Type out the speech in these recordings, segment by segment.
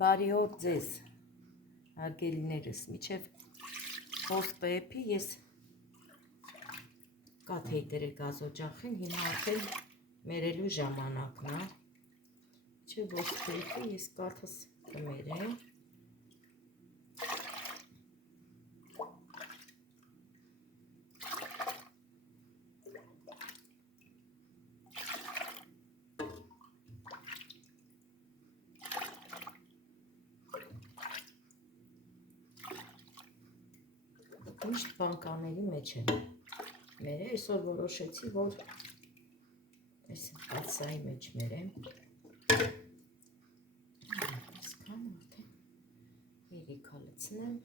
Բարի օր ձեզ, հարգելիներս, միջև ոսպը էփի ես կաթ էի դրել գազօջախին, հիմա արդեն մերելու ժամանակն է, միջև ոսպը էփի ես կաթս կմերեմ, միշտ բանկաների մեջ եմ մերել, այսօր որոշեցի, որ այս կաթսայի մեջ մերեմ, այսքան արդեն երիքա լցնեմ,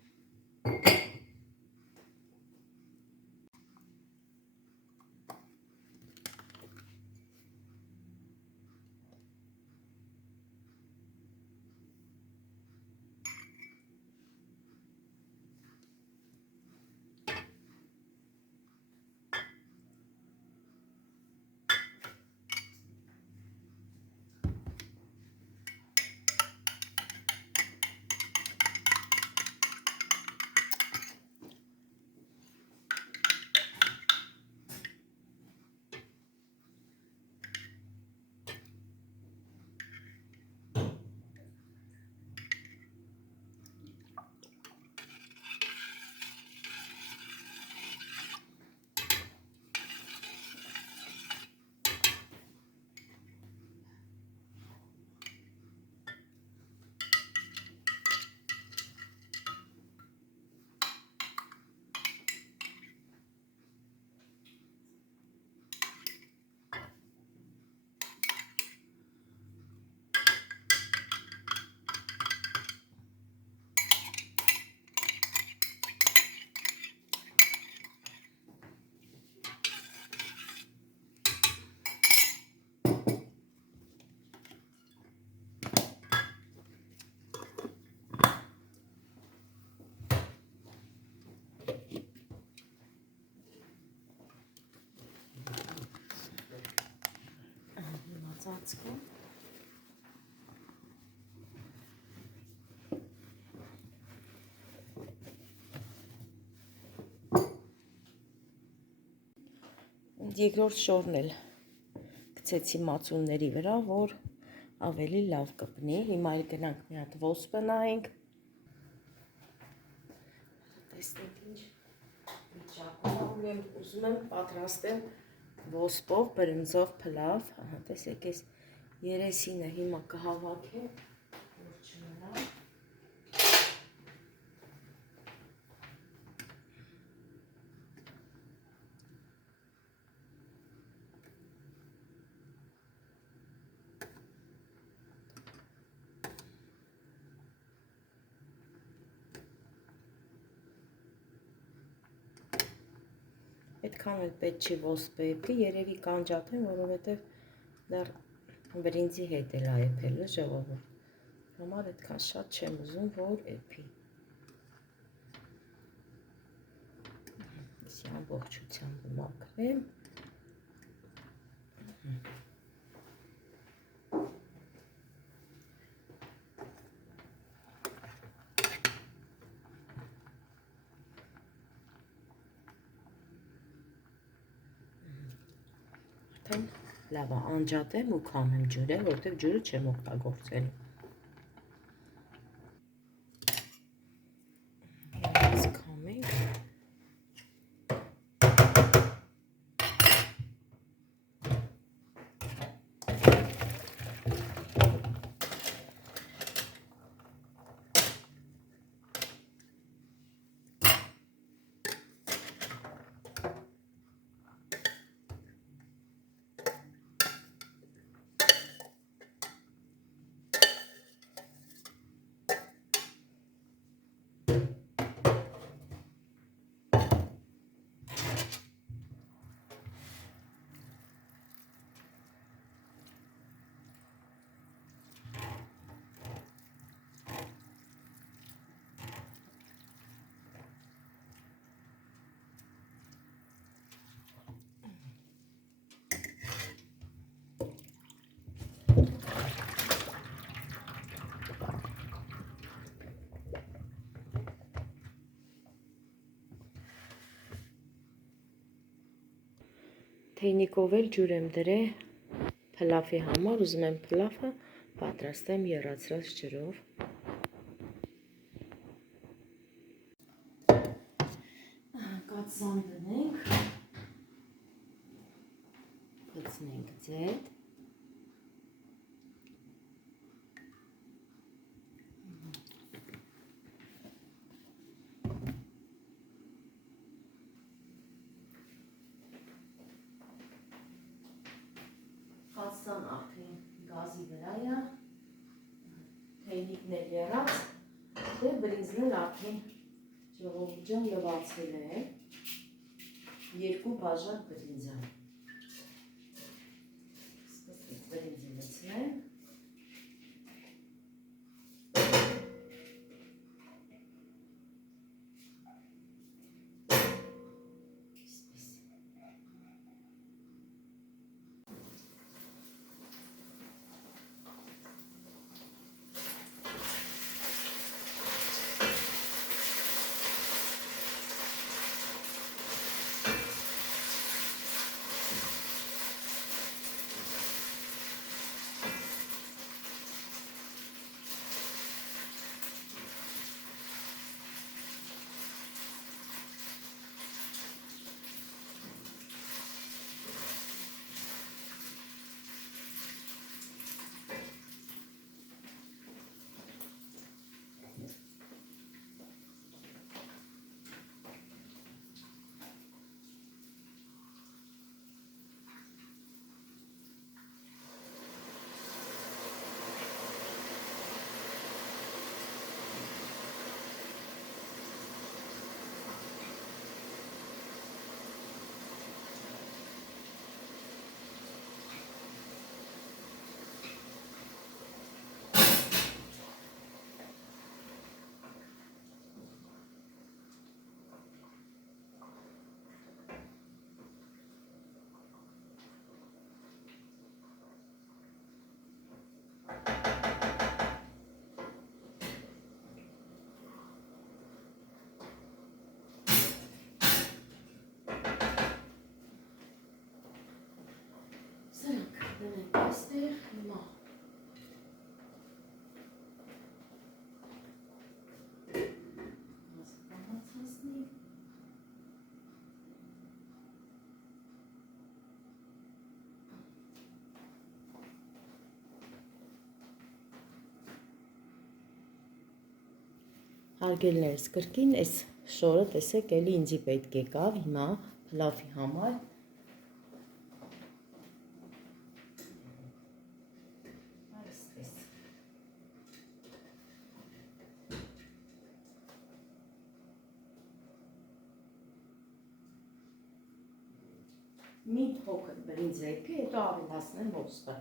ծածկում, երկրորդ շորն էլ գցեցի մածունների վրա, որ ավելի լավ կպնի, հիմա էլ գնանք մի հատ ոսպը նայենք, տեսնենք ինչ վիճակում եմ, ուզում եմ պատրաստեմ ոսպով, բրնձով փլավ, տեսեք ես երեսինը հիմա կհավաքեմ, որ չմնա, այդքան էլ պետք չի ոսպը էփի, երևի կանջատեմ, որովհետև դեռ բրինձի հետ էլ է էփելը ժողովուրդ, համար այդքան շատ չեմ ուզում, որ էփի, ես ամբողջությամբ մաքրեմ, լավ է, անջատեմ ու քամեմ ջուրը, որտեղ ջուրը չեմ օգտագործել։ Ես քամենք։ թեյնիկով էլ ջուր եմ դրել փլավի համար, ուզում եմ փլավը պատրաստեմ եռացրած ջրով։ Կաթսան դնենք, գցնենք ձետ, կաթսան արդեն գազի վրա է, թեյնիկն էլ եռած, դե բրինձն էլ արդեն ժողովուրդ ջան լվացել է, 2 բաժան բրինձա։ Սկսվեց բրինձը լցնեմ։ Դնենք այստեղ, հիմա հասկանացածնի, հարգելներս կրկին այս շորը տեսեք էլի ինձի պետք եկավ հիմա փլավի համար, մի փոքր բրինձ եփի, հետո ավելացնեմ ոսկը։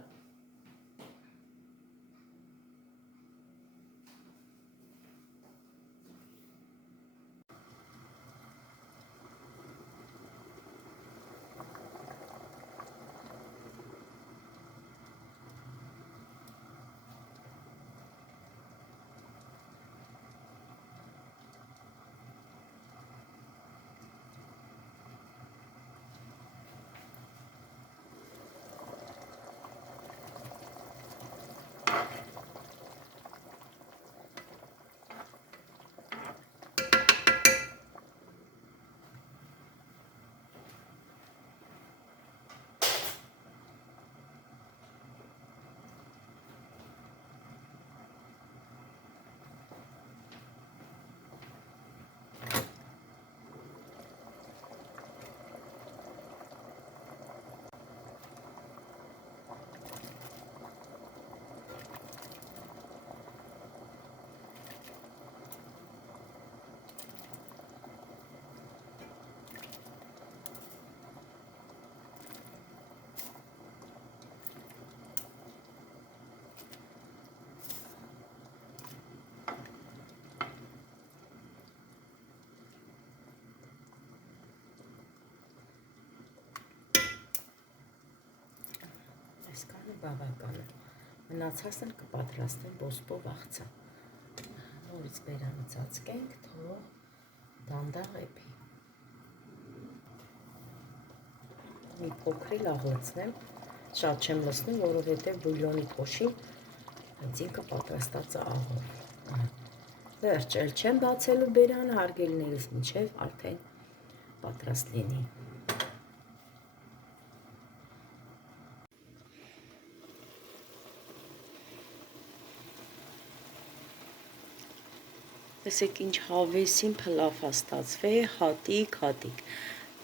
Այսքանը բավական է, մնացածն կպատրաստեմ ոսպով աղցան, նորից բերանը ծածկենք, թող դանդաղ եփի։ մի փոքրի լավ լցնեմ, շատ չեմ լցնում, որովհետև բուլյոնի փոշին հենց ինքը պատրաստած է աղով։ Վերջ, էլ չեմ բացելու բերանը, հարգելիներս, մինչև արդեն պատրաստ լինի։ Տեսեք ինչ հավեսին փլաֆա ստացվել, հատիկ,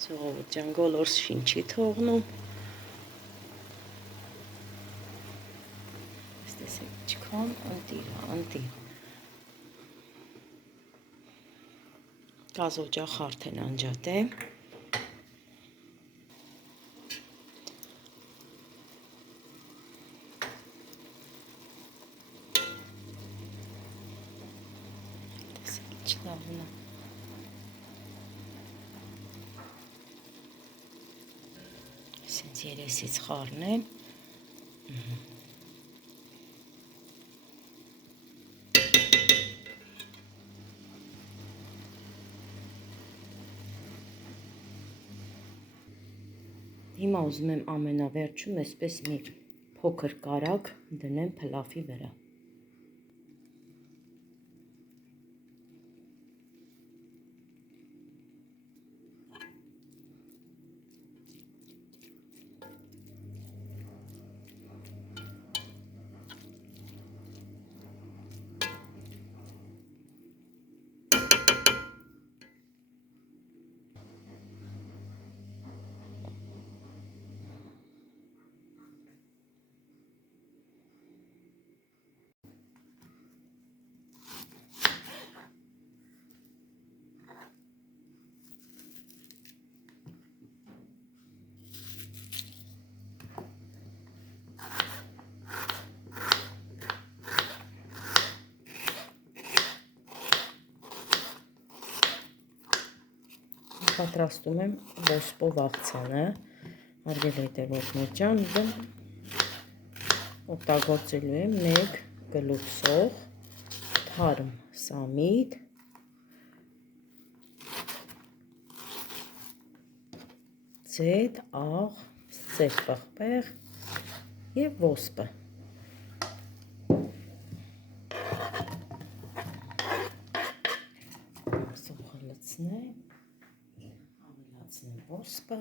ժողովուրդ ջան, գոլորս շին չի թողնում։ Տեսեք ինչքան ընտիր։ Գազով ջախ արդեն անջատեմ։ Լավն է։ Սենց երեսից խառնեմ։ Հիմա ուզում եմ ամենավերջում այսպես մի փոքր կարագ դնեմ փլաֆի վրա։ Պատրաստում եմ ոսպով աղցանը, հարգելի հետևորդներ ջան, օգտագործելու եմ 1 գլուխ սող, թարմ սամիտ, ձետ, աղ, սև պղպեղ և ոսպը։ Սոխը լցնեմ, ավելացնեմ ոսպը։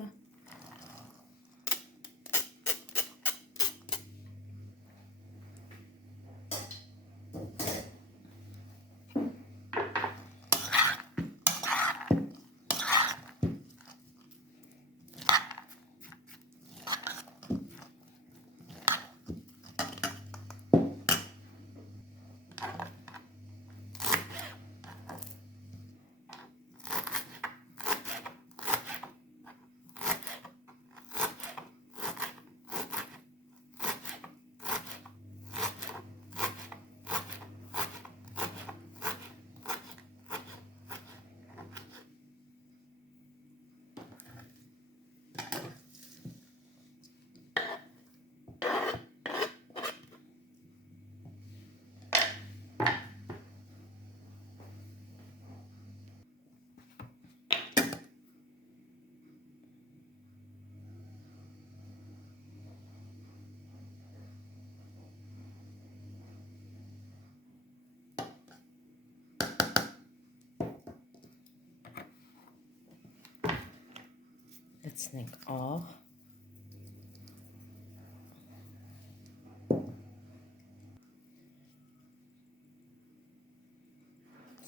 Լցնենք աղ,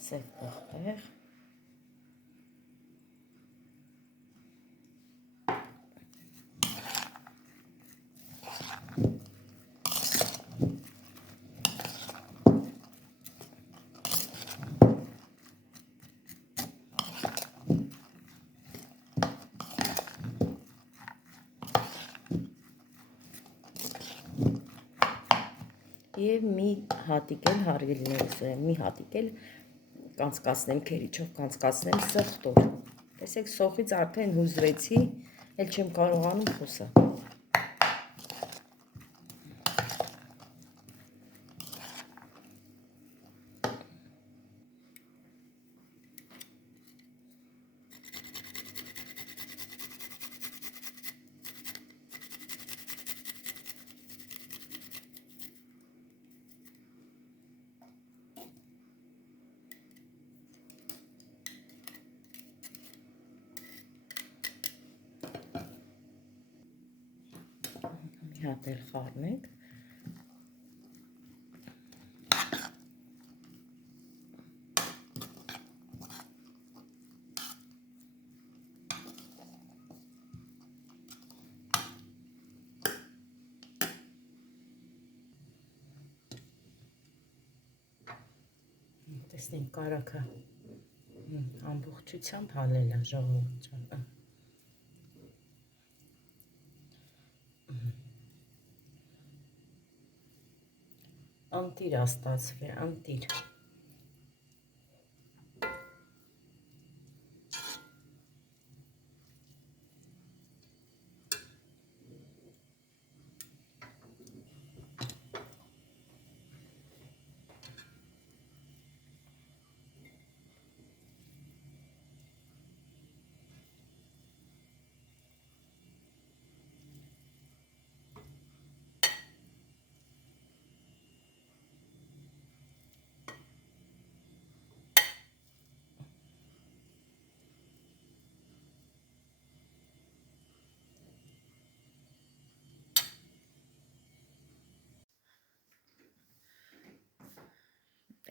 սև պղպեղ, և մի հատիկ էլ հարգելիներս մի հատիկ էլ կանցկացնեմ, քերիչով կանցկացնեմ սխտոր։ Տեսեք, սոխից արդեն հուզվեցի, էլ չեմ կարողանում խոսալ։ հատ էլ խառնենք։ Տեսնենք կարագը ամբողջությամբ հալել է ժողովուրդ ջան։ Անտիր աստացվի, անտիր։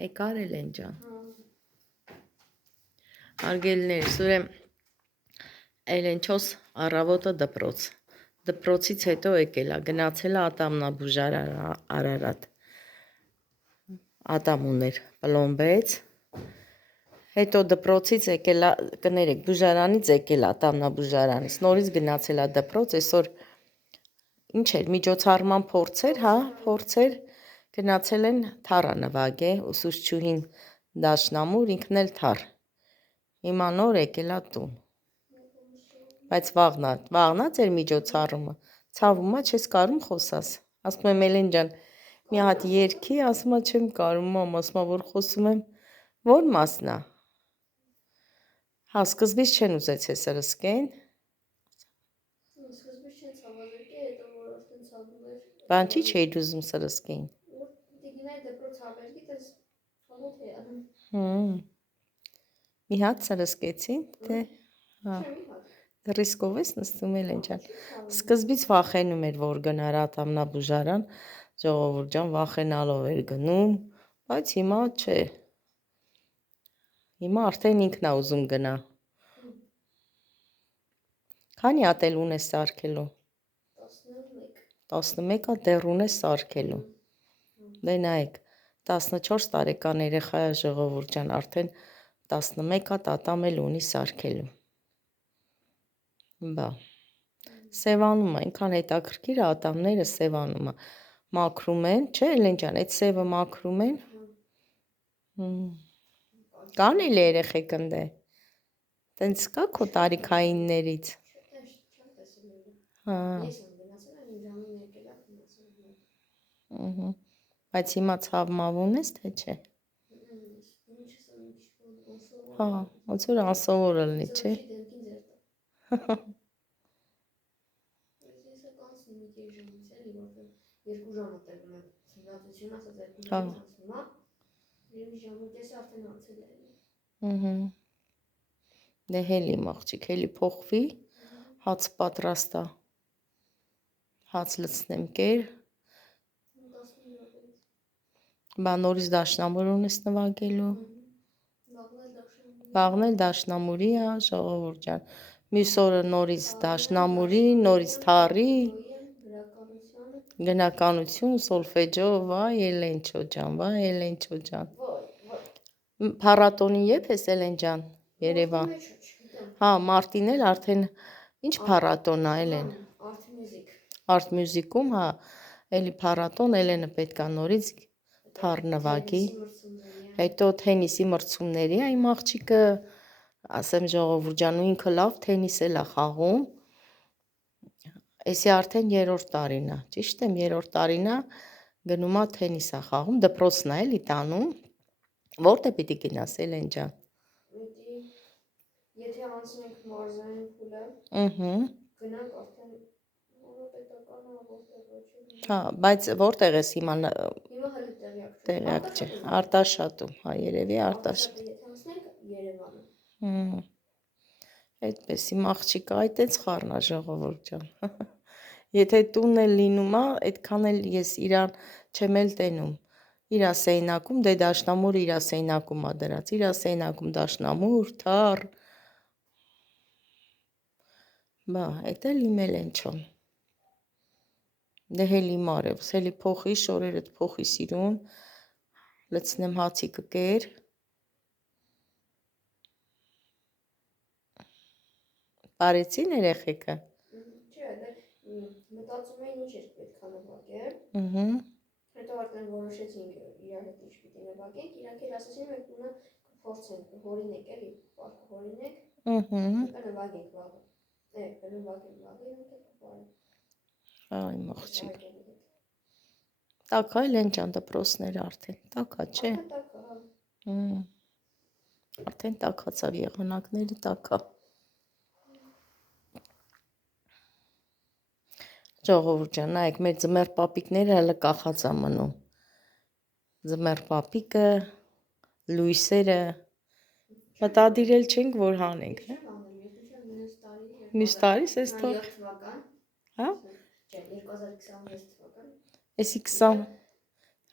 Եկար Էլեն ջան։ Արգելներ, ուրեմն Էլենչոս առավոտը դպրոց։ Դպրոցից հետո եկել է, գնացել է ատամնաբուժար Արարատ։ Ատամ ուներ, պլոմբեց։ Հետո դպրոցից եկել է, կներեք, բուժարանից եկել է ատամնաբուժարանից։ Նորից գնացել է դպրոց, այսօր ինչ էր, միջոցառման փորձեր, հա, փորձեր գնացել են թառը նվագե, ուսուցչուհին դաշնամուր, ինքն էլ թառ։ Հիմա նոր եկել է տուն։ Բայց վաղնա ձեր միջոցառումը, ցավում է, չես կարում խոսաս։ Ասում եմ Էլեն ջան, մի հատ երգի, ասում է չեմ կարում, ասում որ խոսում եմ, որ մասն է։ Հա, սկզբից չեն ուզեցել սրսկեն։ Սկզբից չեն ցավազրկել, հետո որ արդեն ցավում էր։ Բան չի չէր ուզում սրսկեն։ Դիգնայի դպրոց հավերգի դες խանութ է անում։ Մի հատ սրսկեցին, թե հա։ Ռիսկով ես նստում Էլեն ջան։ Սկզբից վախենում էր, որ գնար ատամնաբուժարան, ժողովուրդ ջան, վախենալով էր գնում, բայց հիմա չէ։ Հիմա արդեն ինքն է ուզում գնա։ Քանի հատ էլ ունես սարքելու։ 11-ը դեռ ունես սարքելու։ Դե նայեք, 14 տարեկան երեխա է ժողովուրդ ջան, արդեն 11 հատ ատամ էլ ունի սարքելու։ Բա։ Սևանում է, այնքան հետաքրքիր է ատամները սևանում է։ Մաքրում են, չէ Էլեն ջան, այդ սևը մաքրում են։ Կան էլ երեխեք ընդ է։ Տենց կա քո տարիքայիններից։ Հա։ Բայց հիմա ցավ-մավ ունես, թե չէ։ Հա, ոնց որ անսովոր լինի, չէ։ Երկու ժամ է տևում է սիմուլյացիան, ասած երկու ժամ անցնում է։ Մի ժամ ու կես արդեն անցել է։ Դե հելի մաղջիկ, հելի փոխվի, հաց պատրաստա։ Հաց լցնեմ կեր։ Բա նորից դաշնամուր ունես նվագելու։ Վաղն էլ դաշնամուրի է, ժողովուրդ ջան։ Մյուս օրը նորից դաշնամուրի, նորից թառի։ Գնականություն, սոլֆեջո, վայ Էլենչո ջան, վայ Էլենչո ջան։ Փառատոնին երբ ես Էլեն ջան, Երևան։ Հա, մարտին էլ արդեն ինչ փառատոն է Էլեն։ Արտ մյուզիկում, հա, էլի փառատոն Էլենը պետքա նորից թառ նվագի։ Հետո թենիսի մրցումների այն աղջիկը, ասեմ ժողովուրդ ջան, ու ինքը լավ թենիս էլ է խաղում։ Էսի արդեն 3-րդ տարին է, ճիշտ եմ, 3-րդ տարին է, գնում է թենիս է խաղում, դպրոցն է էլի տանում։ Որտե պիտի գնաս Էլեն ջան։ Եթե անցնենք մարզային փուլը, գնանք արդեն պետական որտեղ։ Հա, բայց որտեղ ես հիմա։ Հիմա հələ տեղյակ չէ, Արտաշատում, հա, երևի Արտաշատ։ Եթե անցնենք Երևանը։ Այդպես իմ աղջիկը, այ տենց խառնա ժողովուրդ ջան։ Եթե տունն էլ լինում է, այդքան էլ ես իրան չեմ էլ տենում։ Իրա սեյնակում, դե դաշնամուրը իրա սեյնակում է դրած, իրա սեյնակում դաշնամուր, թառ։ Բա, էդ էլ իմել են չոն։ Դե հելի մարևս, հելի փոխի, շորերդ փոխի սիրուն, լցնեմ հացի կկեր։ Բարեցին երեխեքը։ Չէ, դե մտածում էին ինչ էր պետք է նվագել։ Հետո արդեն որոշեցինք իրար հետ ինչ պիտի նվագենք, իրանք էլ ասացին մենք տունը կփորձենք, հորինեք էլի, պարկը հորինեք, կնվագենք վաղը։ Կնվագենք վաղը, իրանք էլ կպարեն։ Այ մաղջիկ։ Տակա էլ են ճան դպրոցները արդեն, տակա չէ։ Արդեն տակացավ եղանակները տակա։ Ժողովուրդ ջան, նայեք, մեր ձմեռ պապիկները հələ կախած է մնում։ Ձմեռ պապիկը, լույսերը, մտադիրել չենք, որ հանենք, հա։ Մյուս տարի սես թող։ Հա։ Չէ, 2026 թվական։ Էսի 20,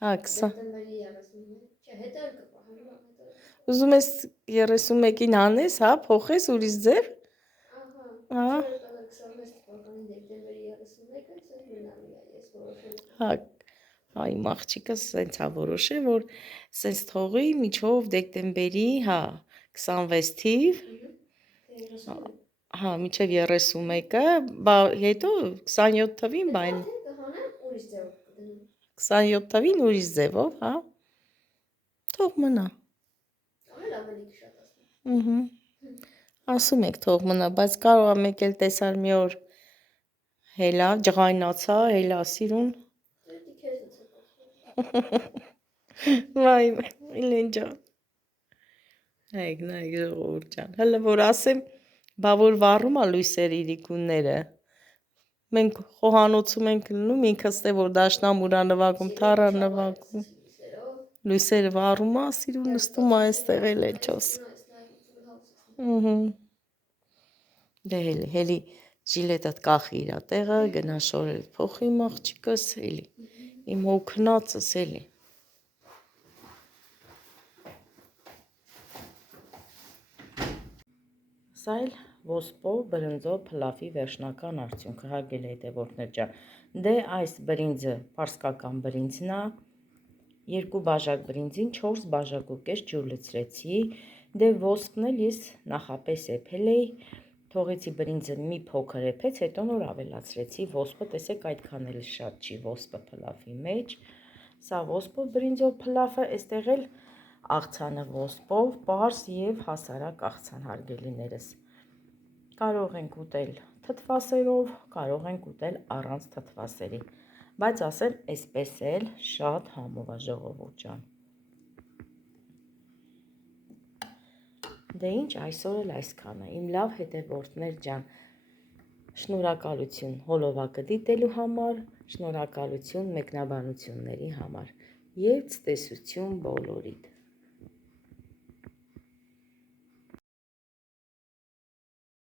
հա 20։ Դեկտեմբերի 31, չէ, հետո էլ կպահեմ, հետո։ Ուզում ես 31-ին հանես, հա, փոխես ուրիշ ձև։ Ահա, 2026 թվականի դեկտեմբերի 31-ը ցած մնալու է, ես որոշել եմ։ Հա, այ աղջիկս սենց է որոշել, որ սենց թողի միջով դեկտեմբերի, հա, 26 թիվ, հա, միջև 31-ը, բա հետո 27 թվին բայն։ Կհանեմ ուրիշ ձևով կդնեմ։ 27 թվին ուրիշ ձևով, հա։ Թող մնա։ Ամեն ավելի կշատացնեմ։ Ասում եք թող մնա, բայց կարող է մեկ էլ տեսար մի օր հելա, ջղայնացա, հելա սիրուն։ Դե քեզ է։ Վայ, Իլեն ջան։ Նայեք, ժողովուրդ ջան։ Հələ որ ասեմ, բա որ վառում է լույսեր իրիկունները։ Մենք խոհանոցում ենք լինում, ինքս թե որ դաշնամուրա նվագում, թառա նվագում։ Լույսերը վառում է, սիրուն նստում է այստեղ էլ են չոս։ Դե հելի ժիլետդ կախի իրա տեղը, գնա շորեր փոխի աղջիկս, էլի։ Իմ հոգնածս էլի։ Սա էլ ոսպո բրինձո փլավի վերջնական արդյունքը, հարգելի հետևորդներ ջան։ Դե այս բրինձը պարսկական բրինձն է, 2 բաժակ բրինձին 4 բաժակուկես ջուր լցրեցի, դե ոսպն էլ ես նախապես էփել էի, թողեցի բրինձը մի փոքր էփեց, հետո նոր ավելացրեցի ոսպը, տեսեք այդքան էլ շատ չի ոսպը փլավի մեջ, սա ոսպո բրինձո փլավը, այստեղ էլ աղցանը ոսպով, պարզ և հասարակ աղցան, հարգելիներս։ Կարող ենք ուտել թթվասերով, կարող ենք ուտել առանց թթվասերի, բայց ասեմ, այսպես էլ շատ համով է ժողովուրդ ջան։ Դե ինչ, այսօր էլ այսքանը, իմ լավ հետևորդներ ջան, շնորհակալություն հոլովակը դիտելու համար, շնորհակալություն մեկնաբանությունների համար և ցտեսություն բոլորիդ։